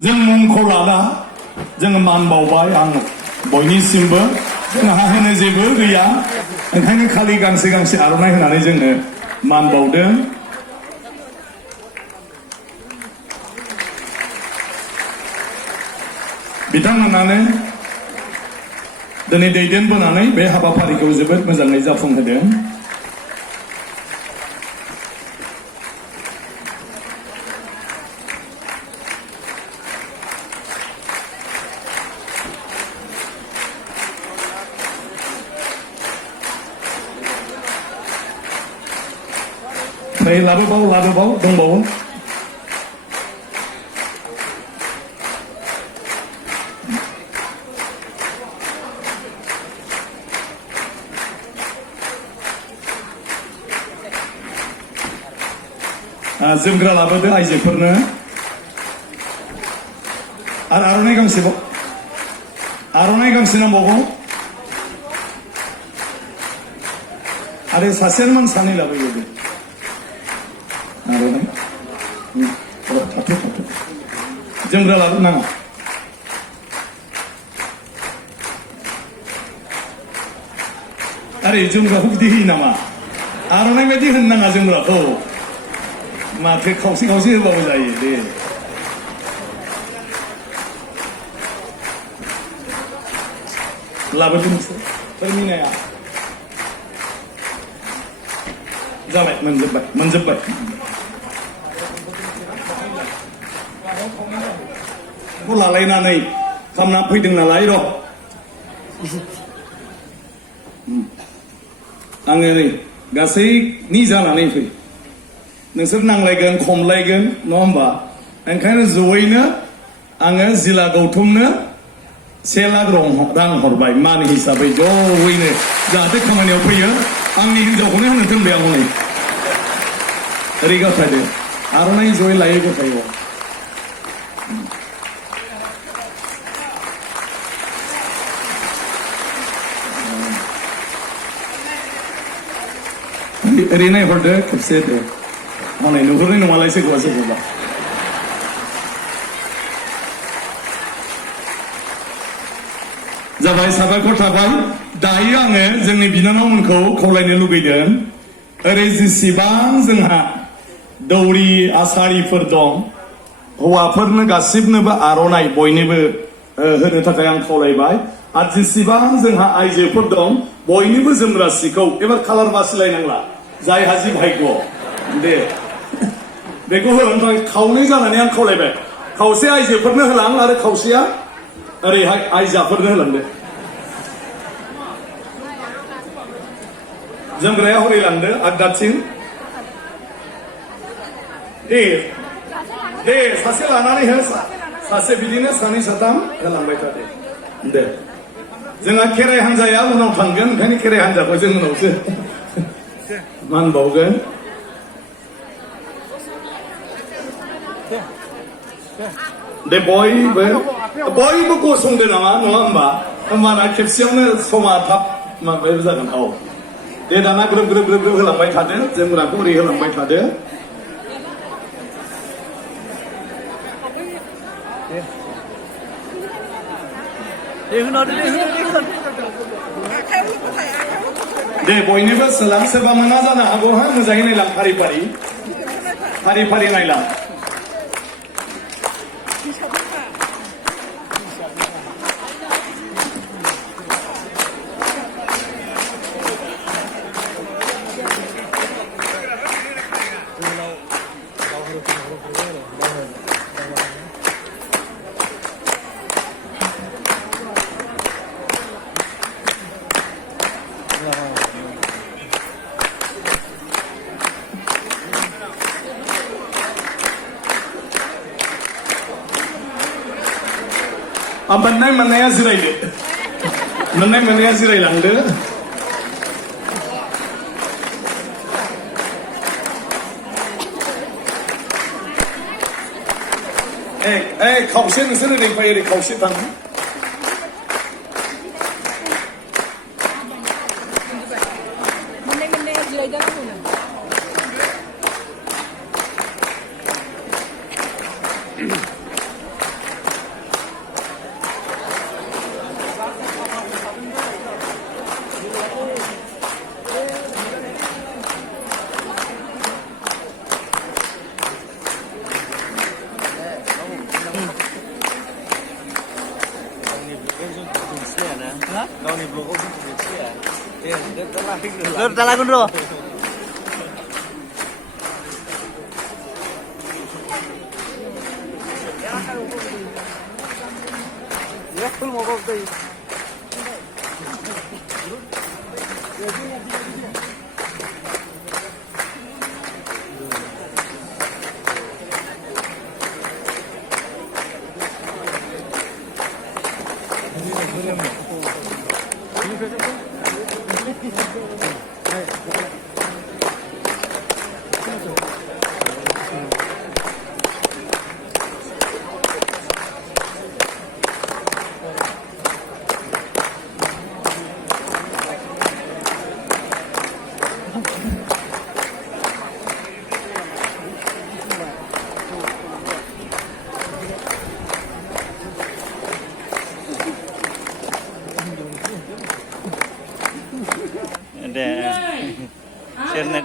जों मुंखौ लाला जोङो मान बावबाय आं बयनिसिमबो जोंहा होनो जेबो गैया ओंखायनो खालि गांसे गांसे आर'नाइ होनानै जोङो मान बावदों बिथांमोनानो दिनै दैदेनबोनानै बे हाबाफारिखौ जोबोद मोजाङै जाफुंहोदों लाबोबाव दंबावो जोमग्रा लाबोदो आइजोफोरनो आरो आर'नाइ गांसे नांबावगौ आरो सासेयानो सानै लाबोयो आर'नाइ थाथो जोमग्रा लाबो नाङा आरे जोमग्राखौ बिदि होयो नामा आर'नाइ बायदि होनो नाङा जोमग्राखौ माथो खावसे होबाबो जायो दे लाबोदो नोंसोर फोरमिनाया जाबाय मोनजोब्बाय लालायनानै खालामना फैदों नालाय र' आङो नै गासैनि जानानै फै नोंसोर नांलायगोन खमलायगोन नङा होमबा ओंखायनो जयैनो आङो जिला गौथुमनो 1 लाख रां हरबाय मान हिसाबै जयैनो जाहाथे खामानियाव फैयो आंनि हिनजावखौनो होनो दोनबाय आं हनै ओरै गथायदो आर'नाइ जय लायो गथायो ओरै नायहरदो खेबसे दे हनै नुहुरनाय नङालाय सोरखौबा जाबाय साबायखर थाबाय दायो आङो जोंनि बिनानावमोनखौ खावलायनो लुगैदों ओरै जेसेबां जोंहा दौरि आसारिफोर दं हौवाफोरनो गासिबनोबो आर'नाइ बयनोबो होनो थाखाय आं खावलायबाय आरो जेसेबां जोंहा आइजोफोर दं बयनिबो जोमग्रा सिखौ एबार कालार बासिलायनांला जायहा जि भाग्य दे बेखौ होनो थाखाय खावनै जानानै आं खावलायबाय खावसे आइजोफोरनो होलां आरो खावसेया ओरैहाय आइजाफोरनो होलांदो जोमग्राया हरै लांदो आगदाथिं दे सासे लानानै हो सासे बिदिनो सानै साथाम होलांबाय था दे जोंहा खेराइ हान्जाया उनाव थांगोन ओंखायनो खेराइ हान्जाखौ जों उनावसो मान बावगोन दे बयबो गसंदो नामा नङा होमबाना खेबसेयावनो समा थाब माबायो जागोन औ दे दाना ग्रोब होलांबाय थादो जोमग्राखौ ओरै होलांबाय थादो दे बयनिबो सोलां सोरबा मोना जानो हागौ हा मोजाङै नायलां फारि नायलां मोननाया जिरायदो मोननाया जिरायलांदो खावसे नोंसोर ओरै फै ओरै खावसे थां मोननाया जिरायदो Lur talagun ro. Ya full mobile dai.